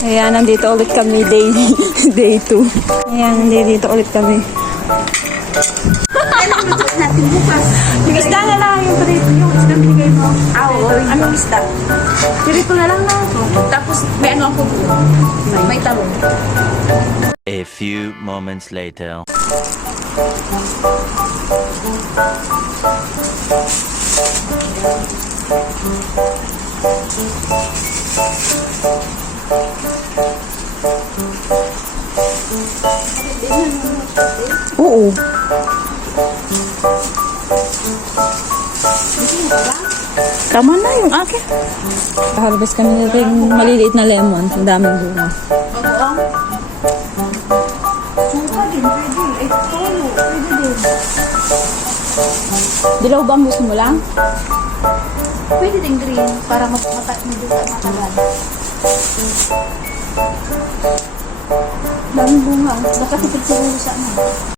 Ayan, nandito ulit kami day 2. Ayan, nandito ulit kami. Natin bukas. Yung isda na lang, yung prito, yung isda binigay mo. Oo, anong isda? Prito na lang na. Tapos may ano ako doon. May talong. A few moments later. Oo. Tama na yung akin. Harvest kami nito yung maliliit na lemon. Ang daming bunga. Bagoong. Suka din, pwede. Eh, tolo, pwede din. Dilaw ba ang gusto mo lang? Pwede din green para matagal. Daming bunga. Baka tipid siguro sa ano.